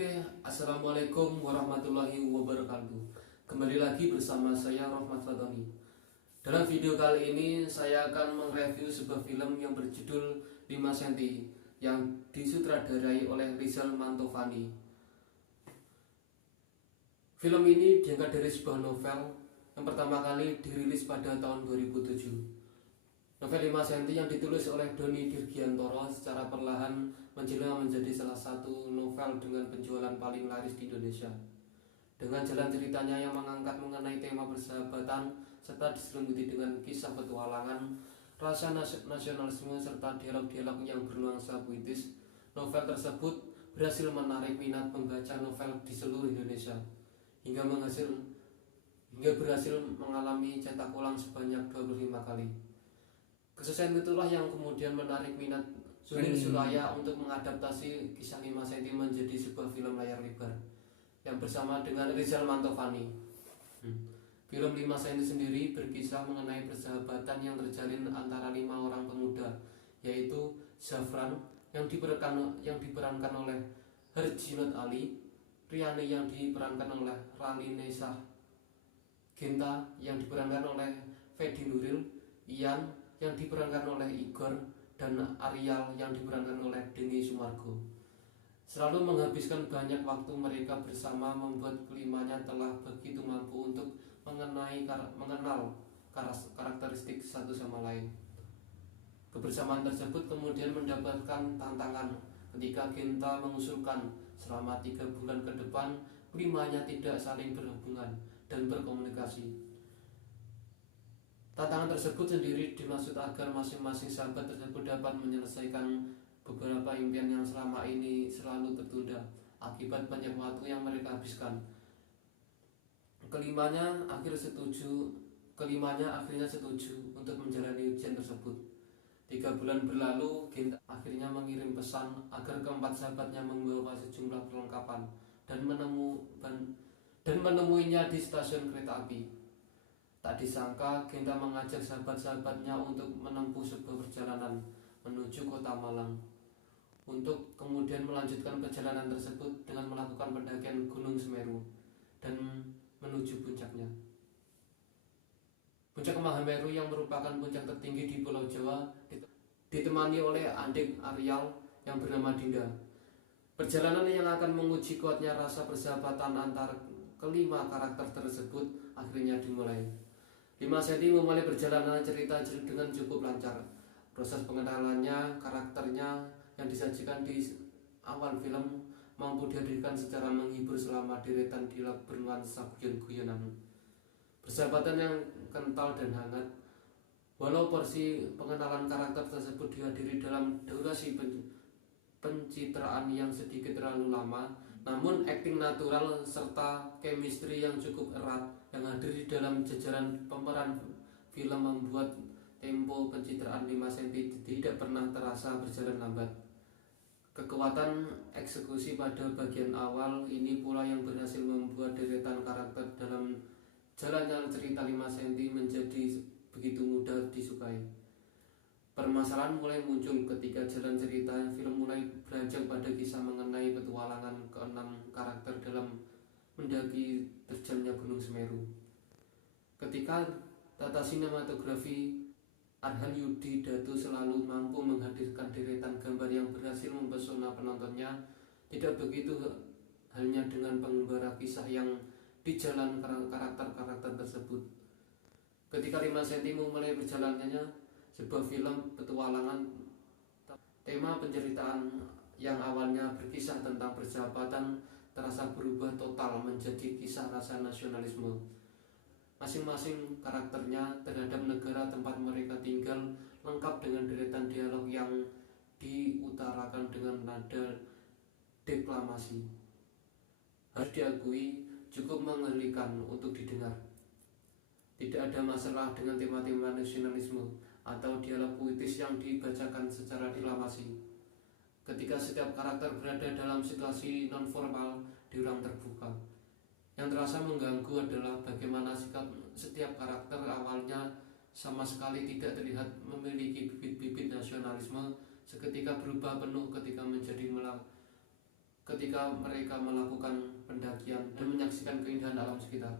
Oke, Assalamualaikum warahmatullahi wabarakatuh. Kembali lagi bersama saya Rahmat Fatoni. Dalam video kali ini saya akan mereview sebuah film yang berjudul 5 cm yang disutradarai oleh Rizal Mantovani. Film ini diangkat dari sebuah novel yang pertama kali dirilis pada tahun 2007. Novel 5 cm yang ditulis oleh Doni Dirgiantoro secara perlahan menjelma menjadi salah satu novel dengan penjualan paling laris di Indonesia. Dengan jalan ceritanya yang mengangkat mengenai tema persahabatan serta diselimuti dengan kisah petualangan, rasa nasionalisme serta dialog-dialog yang bernuansa puitis, novel tersebut berhasil menarik minat pembaca novel di seluruh Indonesia hingga berhasil mengalami cetak ulang sebanyak 25 kali. Kesuksesan itulah yang kemudian menarik minat Surin Suraya untuk mengadaptasi kisah 5 cm menjadi sebuah film layar lebar yang bersama dengan Rizal Mantovani. Film 5 cm sendiri berkisah mengenai persahabatan yang terjalin antara 5 orang pemuda, yaitu Zafran yang diperankan oleh Herjunot Ali, Riani yang diperankan oleh Raline Shah, Genta yang diperankan oleh Fedi Nuril, Ian yang diperankan oleh Igor, dan Arial yang diperankan oleh Denny Sumargo. Selalu menghabiskan banyak waktu mereka bersama membuat kelimanya telah begitu mampu untuk mengenal karakteristik satu sama lain. Kebersamaan tersebut kemudian mendapatkan tantangan ketika Genta mengusulkan selama 3 bulan ke depan kelimanya tidak saling berhubungan dan berkomunikasi. Tantangan tersebut sendiri dimaksud agar masing-masing sahabat tersebut dapat menyelesaikan beberapa impian yang selama ini selalu tertunda akibat banyak waktu yang mereka habiskan. Kelimanya akhirnya setuju untuk menjalani ujian tersebut. 3 bulan berlalu, Genta akhirnya mengirim pesan agar keempat sahabatnya membawa sejumlah perlengkapan dan menemuinya di stasiun kereta api. Tak disangka, Genta mengajak sahabat-sahabatnya untuk menempuh sebuah perjalanan menuju kota Malang, untuk kemudian melanjutkan perjalanan tersebut dengan melakukan pendakian Gunung Semeru dan menuju puncaknya. Puncak Mahameru yang merupakan puncak tertinggi di Pulau Jawa ditemani oleh adik Arial yang bernama Dinda. Perjalanan yang akan menguji kuatnya rasa persahabatan antar kelima karakter tersebut akhirnya dimulai. 5 cm memulai perjalanan cerita dengan cukup lancar. Proses pengenalannya, karakternya yang disajikan di awal film mampu dihadirkan secara menghibur selama deretan dialog bernuansa guyon-guyonan. Persahabatan yang kental dan hangat. Walau porsi pengenalan karakter tersebut dihadiri dalam durasi pencitraan yang sedikit terlalu lama, namun akting natural serta chemistry yang cukup erat yang hadir di dalam jajaran pemeran film membuat tempo pencitraan 5 cm tidak pernah terasa berjalan lambat. Kekuatan eksekusi pada bagian awal ini pula yang berhasil membuat deretan karakter dalam jalannya cerita 5 cm menjadi begitu mudah disukai. Permasalahan mulai muncul ketika jalan cerita film mulai beranjak pada kisah mengenai petualangan ke-6 karakter dalam mendaki terjalnya Gunung Semeru. Ketika tata sinematografi Arhan Yudi Datu selalu mampu menghadirkan deretan gambar yang berhasil mempesona penontonnya, tidak begitu halnya dengan pengembara kisah yang di jalan karakter-karakter tersebut. Ketika 5 cm mulai berjalannya sebuah film petualangan, tema penceritaan yang awalnya berkisah tentang persahabatan terasa berubah total menjadi kisah rasa nasionalisme. Masing-masing karakternya terhadap negara tempat mereka tinggal lengkap dengan deretan dialog yang diutarakan dengan nada deklamasi. Harus diakui cukup mengerikan untuk didengar. Tidak ada masalah dengan tema-tema nasionalisme atau dialog puitis yang dibacakan secara deklamasi. Ketika setiap karakter berada dalam situasi non-formal di ruang terbuka, yang terasa mengganggu adalah bagaimana sikap setiap karakter awalnya sama sekali tidak terlihat memiliki bibit-bibit nasionalisme, seketika berubah penuh ketika menjadi ketika mereka melakukan pendakian dan menyaksikan keindahan alam sekitar.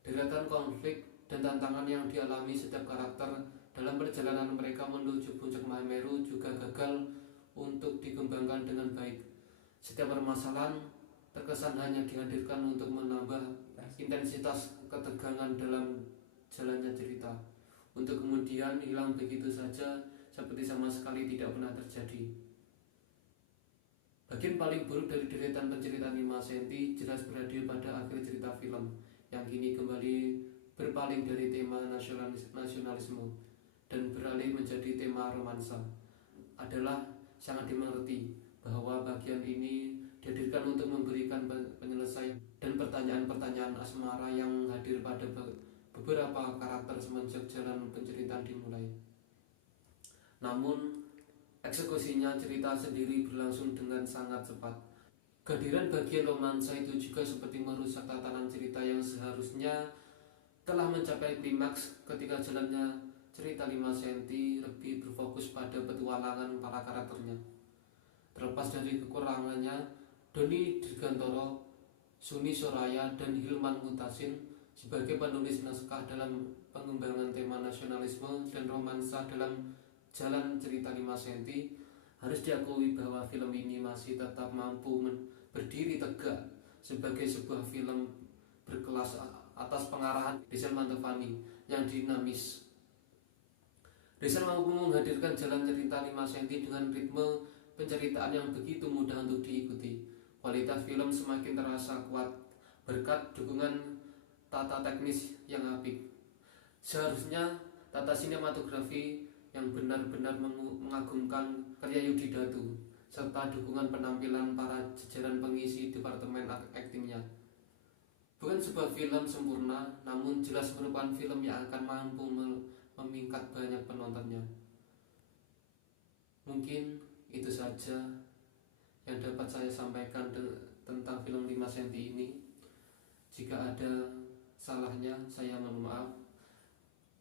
Deretan konflik dan tantangan yang dialami setiap karakter dalam perjalanan mereka menuju puncak Mahameru juga gagal untuk dikembangkan dengan baik. Setiap permasalahan terkesan hanya dihadirkan untuk menambah intensitas ketegangan dalam jalannya cerita, untuk kemudian hilang begitu saja seperti sama sekali tidak pernah terjadi. Bagian paling buruk dari deretan penceritaan 5 cm jelas berada pada akhir cerita film, yang kini kembali berpaling dari tema nasionalisme dan beralih menjadi tema romansa. Adalah sangat dimengerti bahwa bagian ini dihadirkan untuk memberikan penyelesaian dan pertanyaan-pertanyaan asmara yang hadir pada beberapa karakter semenjak jalan penceritaan dimulai. Namun eksekusinya cerita sendiri berlangsung dengan sangat cepat. Kehadiran bagian romansa itu juga seperti merusak tatanan cerita yang seharusnya telah mencapai klimaks ketika jalannya cerita 5 cm lebih berfokus pada petualangan para karakternya. Terlepas dari kekurangannya, Doni Dirgantoro, Suni Soraya, dan Hilman Mutasin sebagai penulis naskah dalam pengembangan tema nasionalisme dan romansa dalam jalan cerita 5 cm, harus diakui bahwa film ini masih tetap mampu berdiri tegak sebagai sebuah film berkelas atas pengarahan Rizal Mantovani yang dinamis. Rizal mampu menghadirkan jalan cerita 5 cm dengan ritme penceritaan yang begitu mudah untuk diikuti. Kualitas film semakin terasa kuat berkat dukungan tata teknis yang apik. Seharusnya tata sinematografi yang benar-benar mengagumkan karya Yudi Datu serta dukungan penampilan para jajaran pengisi departemen aktingnya. Bukan sebuah film sempurna, namun jelas merupakan film yang akan mampu memingkat banyak penontonnya. Mungkin itu saja yang dapat saya sampaikan tentang film 5 cm ini. Jika ada salahnya, saya mohon maaf.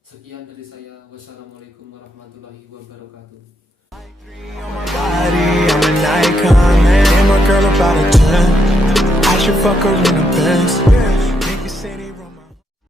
Sekian dari saya. Wassalamualaikum warahmatullahi wabarakatuh. I should fuck her in a Benz.